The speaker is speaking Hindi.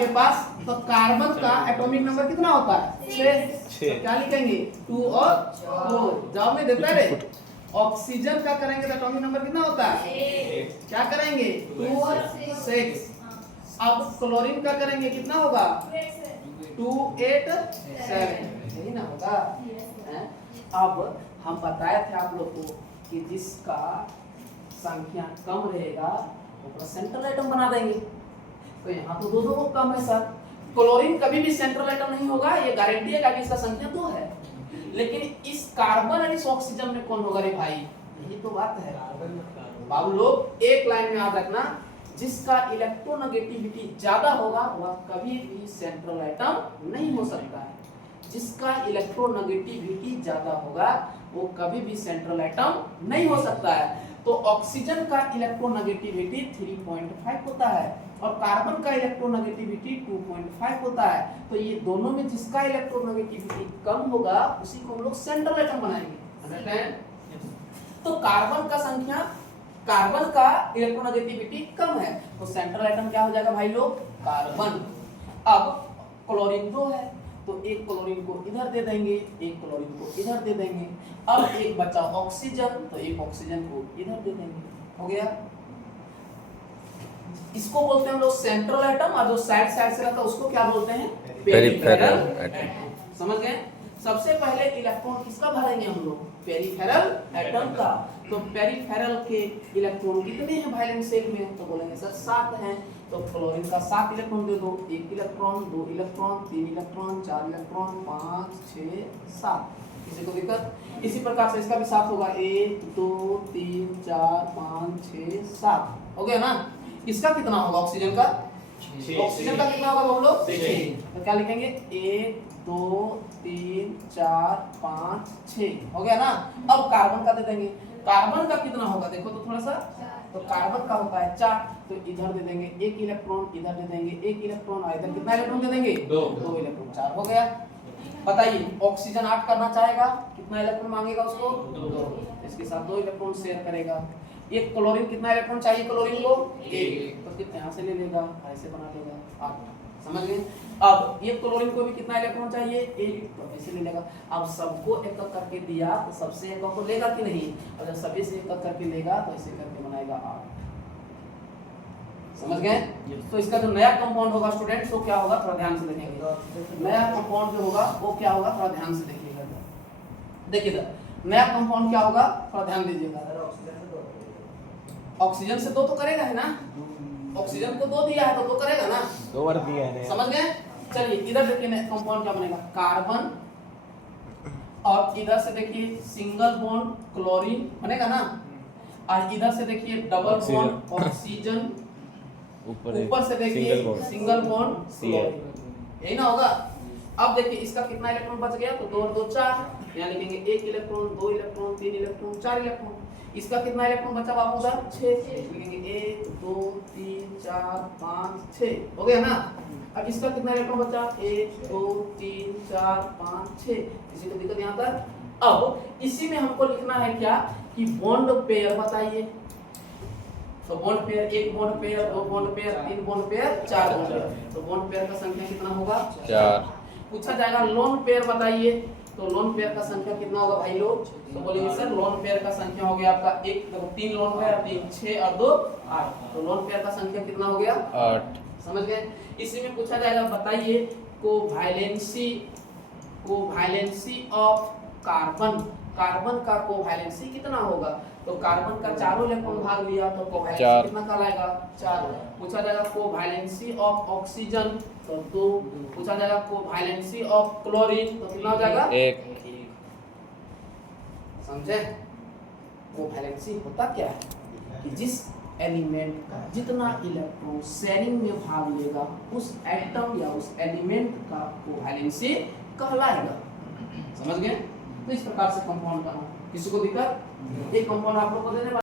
आपके पास, तो कार्बन का एटॉमिक नंबर कितना होता है? 6। तो क्या लिखेंगे? 2 और 4 जवाब में देता है रे। ऑक्सीजन का करेंगे तो एटॉमिक नंबर कितना होता है? क्या करेंगे? 2 और 6। अब क्लोरीन का करेंगे कितना होगा? 2 8 7, यही ना होगा? अब हम बताए थे आप लोग को कि जिसका संख्या कम रहेगा वो सेंट्रल आइटम बना देंगे। तो यहाँ तो दो को कम है सर। क्लोरीन कभी भी सेंट्रल आइटम नहीं होगा, ये गारंटी है कि इसका संख्या 2 है। लेकिन इस कार्बन और इस ऑक्सीजन में कौन होगा रे भाई? यही तो बात है बाबू लोग। एक लाइन में याद रखना, जिसका इलेक्ट्रोनेगेटिविटी ज्यादा होगा वह कभी भी सेंट्रल आइटम नहीं हो सकता है। जिसका इलेक्ट्रोनेगेटिविटी ज्यादा होगा वो कभी भी सेंट्रल आइटम नहीं हो सकता है। तो ऑक्सीजन का इलेक्ट्रोनेगेटिविटी 3.5 होता है और कार्बन का इलेक्ट्रोनेगेटिविटी 2.5 होता है। तो ये दोनों में जिसका इलेक्ट्रोनेगेटिविटी कम होगा उसी को हम लोग सेंट्रल आइटम बनाएंगे। अंडरस्टैंड? तो कार्बन का इलेक्ट्रोनेगेटिविटी कम है तो सेंट्रल आइटम क्या हो जाएगा भाई लोग? कार्बन। अब क्लोरीन 2 है तो एक क्लोरीन को इधर दे देंगे, एक क्लोरीन को इधर दे देंगे। अब एक बचा ऑक्सीजन तो एक ऑक्सीजन को इधर दे देंगे। हो गया? इसको बोलते हैं हम लोग सेंट्रल आइटम, और जो साइड साइड से रहता है उसको क्या बोलते हैं? Peripheral atom. समझ गए? सबसे पहले इलेक्ट्रॉन किसका भरेंगे हम लोग? पेरिफेरल एटम का। तो पेरिफेरल के इलेक्ट्रॉन कितने हैं वैलेंस शेल में? तो बोलेंगे सर 7 हैं। तो क्लोरीन का 7 इलेक्ट्रॉन दे दो, 1 इलेक्ट्रॉन, 2 इलेक्ट्रॉन, 3 इलेक्ट्रॉन, 4 इलेक्ट्रॉन, 5 6 7। किसी को दिक्कत? इसी प्रकार से इसका भी 7 होगा, 1 2 3 4 5 6 7। हो गया ना? इसका कितना होगा ऑक्सीजन का? ऑक्सीजन का कितना होगा हम लोग? 6। तो क्या लिखेंगे? 1 2 3 4 5 6। हो गया ना? अब कार्बन का दे देंगे। कार्बन का कितना होगा देखो तो थोड़ा सा। तो कार्बन का होता है 4, तो इधर दे देंगे 1 इलेक्ट्रॉन, इधर दे देंगे 1 इलेक्ट्रॉन, और इधर कितना इलेक्ट्रॉन दे देंगे? 2 इलेक्ट्रॉन। 4 हो गया। बताइए ऑक्सीजन 8 करना चाहेगा, कितना इलेक्ट्रॉन मांगेगा उसको? 2। इसके साथ 2 इलेक्ट्रॉन शेयर करेगा। एक क्लोरीन कितना इलेक्ट्रॉन चाहिए क्लोरीन को? 1। तो कितने यहाँ से ले लेगा, ऐसे बना लेगा 8। समझ गए? अब ये क्लोरीन को भी कितना इलेक्ट्रॉन चाहिए? 1। तो ऐसे ले लेगा। अब सबको एक एक करके दिया तो सबसे एक को लेगा कि नहीं? और जब सभी से एक एक करके लेगा तो ऐसे करके बनाएगा 8। समझ गए? तो इसका जो नया कंपाउंड होगा स्टूडेंट्स वो क्या होगा थोड़ा ध्यान से देखेंगे। नया कंपाउंड जो होगा वो क्या होगा थोड़ा ध्यान से देखिएगा। देखिए नया कंपाउंड क्या होगा थोड़ा ध्यान दीजिएगा। ऑक्सीजन से 2 तो करेगा है ना? ऑक्सीजन को 2 दिया है तो 2 करेगा ना? 2 बार दिया है। समझ गए? चलिए इधर देखिए कंपाउंड क्या बनेगा? कार्बन, और इधर से देखिए सिंगल बॉन्ड क्लोरीन बनेगा ना? और इधर से देखिए डबल बॉन्ड ऑक्सीजन, ऊपर से देखिए सिंगल बॉन्ड क्लोरीन। यही ना होगा? अब देखिए इसका कितना इलेक्ट्रॉन बच गया? तो 2 और 2 4। यहाँ लिखेंगे 1 इलेक्ट्रॉन, 2 इलेक्ट्रॉन, 3 इलेक्ट्रॉन, 4 इलेक्ट्रॉन। इसका कितना इलेक्ट्रॉन बचा बाबू उधर? 6। लिखेंगे 1 2 3 4 5 6। हो गया ना? अब इसका कितना इलेक्ट्रॉन बचा? 1 2 3 4 5 6। किसी को दिक्कत यहाँ तक? अब इसी में हमको लिखना है क्या कि बॉन्ड पेयर बताइए। तो bond pair, 1 bond pair, 2 bond pair, 3 bond pair, 4 bond pair. तो बॉन्ड पेयर का संख्या कितना होगा? 4। पूछा जाएगा लोन पेयर बताइए, तो लोन पेयर का संख्या कितना होगा भाई लोग? तो बोलेंगे सर लोन पेयर का संख्या हो गया आपका 1 देखो 3 लोन पेयर, 3 6 और 2 8। तो लोन पेयर का संख्या कितना हो गया? 8। समझ गए? इसी में पूछा जाएगा बताइए कोवैलेंसी ऑफ कार्बन। कार्बन का कोवैलेंसी कितना होगा? तो कार्बन का चारों इलेक्ट्रॉन भाग लिया तो कोवैलेंसी कितना कहलाएगा? 4। पूछा जाएगा कोवैलेंसी ऑफ ऑक्सीजन तो 2। पूछा जाएगा कोवैलेंसी ऑफ क्लोरीन तो कितना हो जाएगा? 1। समझे? कोवैलेंसी होता क्या है कि जिस एलिमेंट का जितना इलेक्ट्रॉन शेयरिंग में भाग लेगा उस एटम या उस एलिमेंट का कोवैलेंसी कहलाएगा। समझ गए? तो इस प्रकार से कंपाउंड बना। किसी को दिक्कत? एक कंपाउंड आप लोग को देने